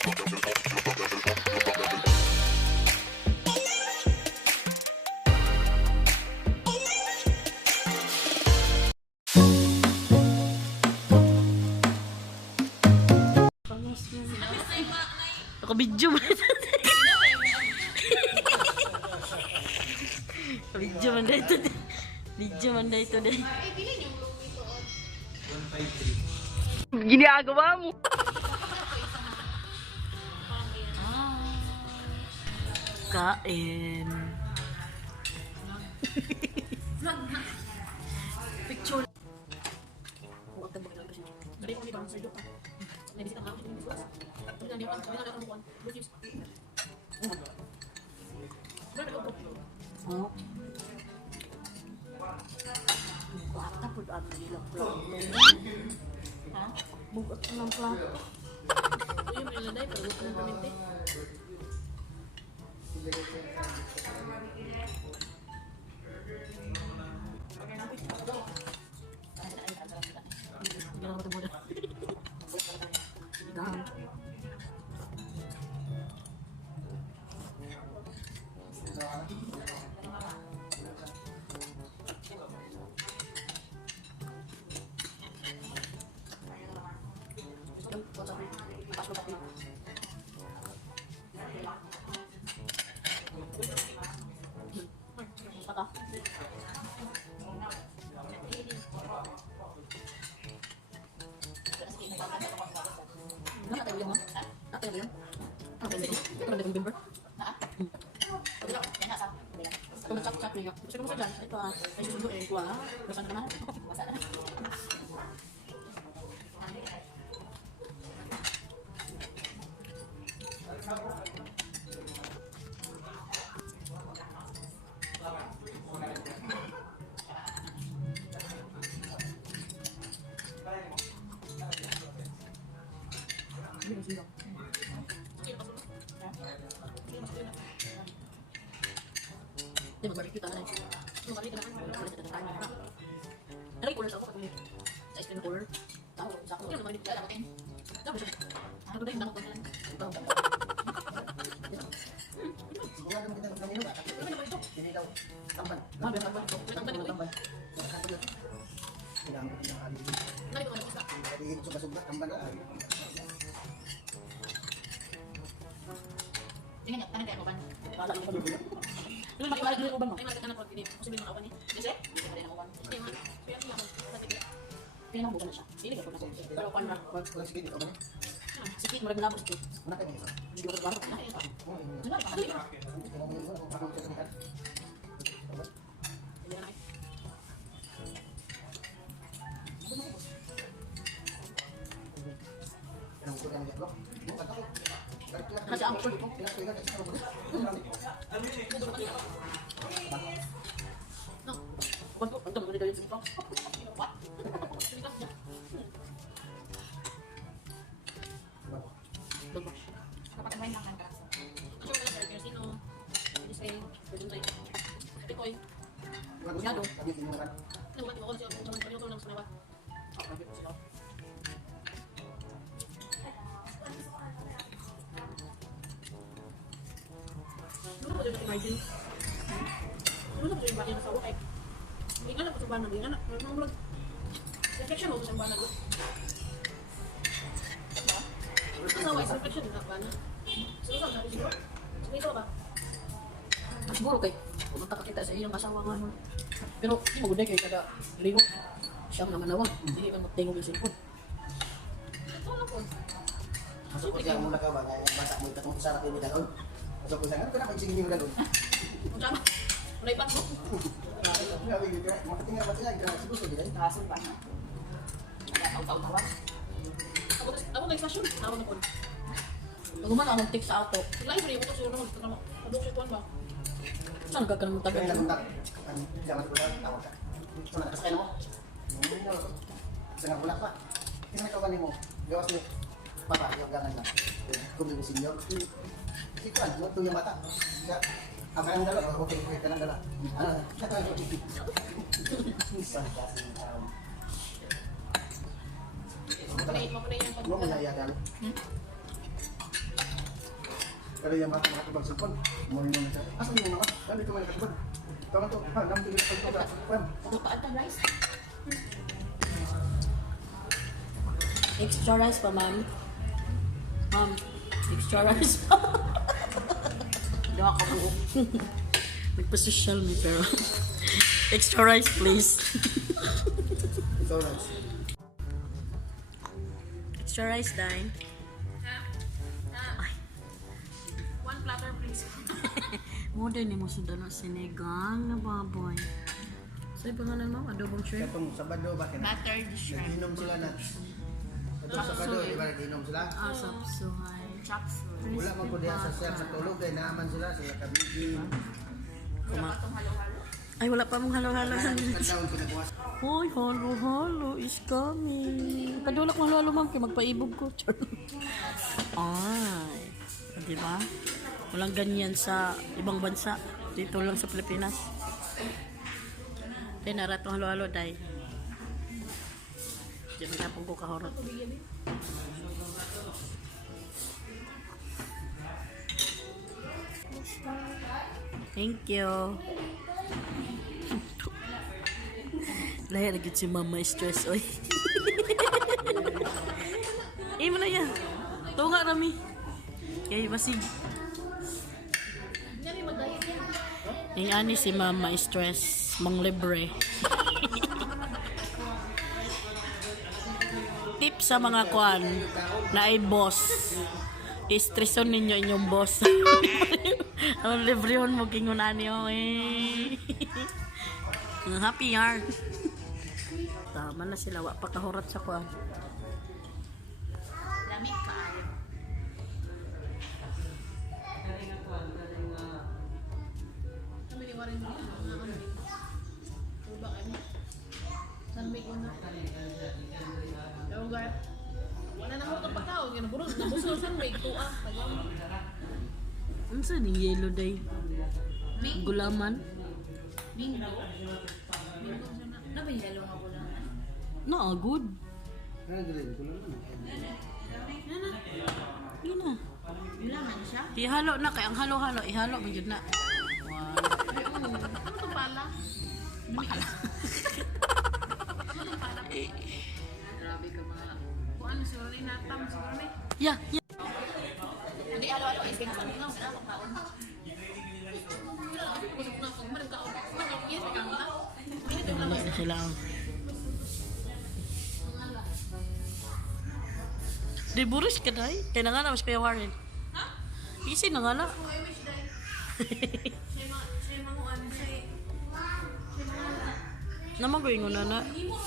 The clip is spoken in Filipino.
Nakabidyo ba ito? Video man dito. Video man dito deh. Ginagawa mo. Kain. Picture. Oh. Bata po ano nilang plato. Ha? Bugat ko ng plato. Yung niladay, pero bugat ng paminti. Dia berbarbecue tangan. Lu kali kena kan boleh kita tanya. Ada cooler sama aku. Saya istimewa cooler. Tahu, satu yang lebih tidak dapatin. Tahu bisa. Aku dah hendak makan. Tahu. Semua ada kita minum enggak? Jadi tahu tambahan. Mana tambahan? Tambahan. Tidak mungkin hari ini. Nanti kalau bisa. Jadi suka-suka tambahan. Tinggal tangan kayak oban. Kalau kita dulu. Lu balik dulu oban mo. Ay malaki na po gini. Kasi bilhin mo oban ni. Kasi hindi ka rin oban. Hindi man. Kaya lang natin. Kaya lang bukan na siya. Hindi ka po na siya. Pero oban na. Wala sige dito oban. Sikit mo rin labos sikit. Mana ka dito? Hindi ko ba? Ano ka? Kasi ang pulpo. No. Pulpo, untung mo dito yung pulpo. What? Kapag main lang ka. Sure na sir, pero sino? Display, pwede Pikoy. Yado. Nabuhat ko kasi ako sa mga ng sanawa. Ano ba yung margin? Ano ba yung margin sa wakay? Ingat na po sa banag. Ingat na. Reflection mo sa banag. Asawa is reflection din na banag. Susunod natin siguro. Siguro ba? Siguro kay pumunta ka kita sa iyong asawa nga. Pero hindi maguday kayo kada ligo. Siyang naman nawang. Hindi ka magtingog yung cellphone. Ito lang po. Masuk ko siya muna ka ba? Bata mo itong sarap yung medalon. Masuk ko siya, ano ka na pag-isingin yung medalon? Kung saan? Wala ipat mo? Makatingin, siguro sa bilan. Kaso ba? Taw-taw-tawa. Ako nag-stasyon. Tawag na po. Naguman ako mag-text sa auto. Wala yung primo ko siguro naman. Padok siya po ba? Saan nagkakaroon mo tagal? Jangan ko lang, tawag ka. Saan nakasakay na mo? Sa nga bulak pa. Kasi may kawanin mo. Gawas mo. Papa, yung gangan lang. Kung yung senior. Kasi ko, ito yung bata. Ang kanyang dala, okay ka ng dala. Ano? Saan kasi Mapunay yung pag- mo na iyagan. Pero yung mga nakatubang cellphone, umuwi mo na siya. Asan yung mga? Ano ito may nakatubang? Tama to, ha, namin tigil sa pagkakita. Pam. Lupaan ka, guys. Extra rice pa, ma'am. Ma'am, extra rice pa. Hindi ako buo. Nagpa-social me, pero... extra rice, please. Ito, rice. Extra rice, Dine. One platter, please. Modern ni mo sudan ng sinigang na baboy. Sa'yo pangalan mo? Adobong shrimp? Itong Sabado, bakit? Buttered shrimp. Naginom sila na. Itong Sabado, di ba naginom sila? Asap suhay. Chop suey. Wala man ko diyan sa siya sa tulog kay naaman sila kabigin. Wala pa itong halo-halo. Ay, wala pa mong halo-halo. Kadawon pinagawa. Hoy, halo-halo is coming. Padulak mo halo-halo, ma'am, kaya magpaibog ko. Ay, di ba? Walang ganyan sa ibang bansa. Dito lang sa Pilipinas. Kaya naratong halo-halo, day. Diyan na pong ko kahorot. Thank you. Lahir lagi si mama stress, oy. Mo na yan. Tunga rami. Kay basig. Yung ani si mama stress, mang libre. Tip sa mga kwan na ay boss. I-stresson ninyo inyong boss. Ang librehon mo kingunan niyo eh. Happy yarn. Tama na sila, wa pa kahurat sa kwan. Lamig ka ayaw. Kami ni Warren mo. Tuba kami. Sanmig ko na. Ewan ka. Wala na ako kapakaw. Nabusol sanmig. Tuwa. Ano sa ning yellow day? Gulaman? Bingo. Bingo siya na. Nabihalo nga ko lang. No, good. Ano dili ko lang. Yun na. Wala man siya. Ihalo na, kaya ang halo-halo, ihalo mo yun na. Wow. Ay, oo. Ano to pala? Bakala. Ano to pala? Grabe ka mga. Kung ano siguro na inatam. Siguro na. Yeah, yeah. Hindi halo-halo. Ay, pinasabi nga. Wala akong kaon. Kusok na ako. Marang kaon. Marang yes. Ikaw na. Pinito lang. Wala na sila. Di buris ka day? Kaya na nga na, mas kaya Warren. Ha? Easy na nga na. Oh, I wish that. Siya mga ano. Siya mga. Namagoy mo na na. Hindi mo.